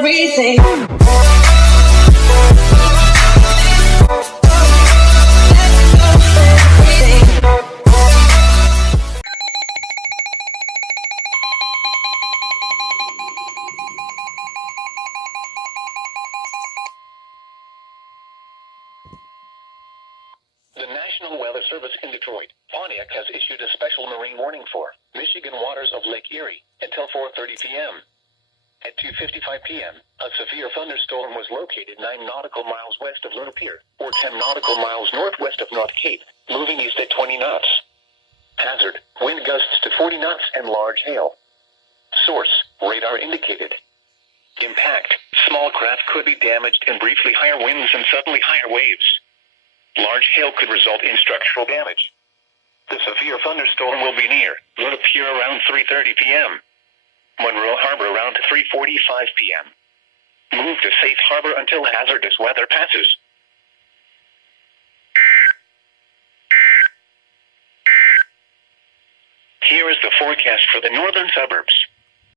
everything. The National Weather Service in Detroit, Pontiac, has issued a special marine warning for Michigan waters of Lake Erie until 4:30 p.m. At 2:55 p.m., a severe thunderstorm was located 9 nautical miles west of Luna Pier, or 10 nautical miles northwest of North Cape, moving east at 20 knots. Hazard, wind gusts to 40 knots and large hail. Source, radar indicated. Impact, small craft could be damaged and briefly higher winds and suddenly higher waves. Large hail could result in structural damage. The severe thunderstorm will be near Luna Pier around 3:30 p.m. Monroe Harbor around 3:45 p.m. Move to safe harbor until hazardous weather passes. Here is the forecast for the northern suburbs.